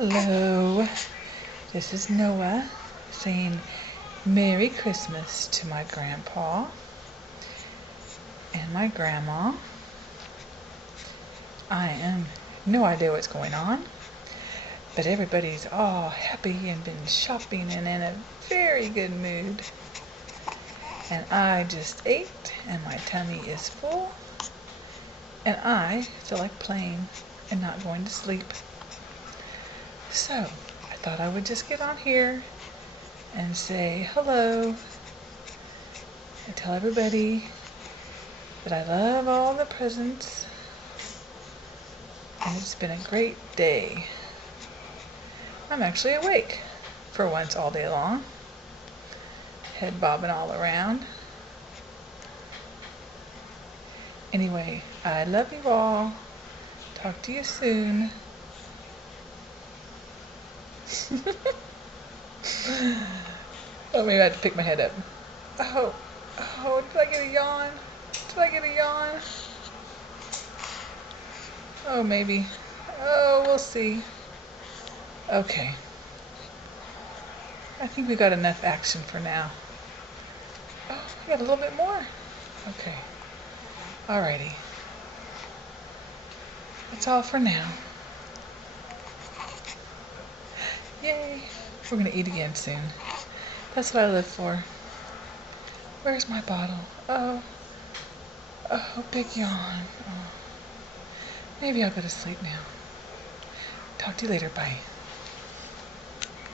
Hello, this is Noah saying Merry Christmas to my grandpa and my grandma. I have no idea what's going on, but everybody's all happy and been shopping and in a very good mood. And I just ate and my tummy is full and I feel like playing and not going to sleep. So I thought I would just get on here and say hello and tell everybody that I love all the presents and it's been a great day. I'm actually awake for once all day long, head bobbing all around. Anyway, I love you all. Talk to you soon. Oh, maybe I have to pick my head up. Oh, did I get a yawn? Did I get a yawn? Oh, maybe. Oh, we'll see. Okay. I think we got enough action for now. Oh, we got a little bit more. Okay. Alrighty. That's all for now. Yay! We're gonna eat again soon. That's what I live for. Where's my bottle? Oh, big yawn. Oh. Maybe I'll go to sleep now. Talk to you later. Bye.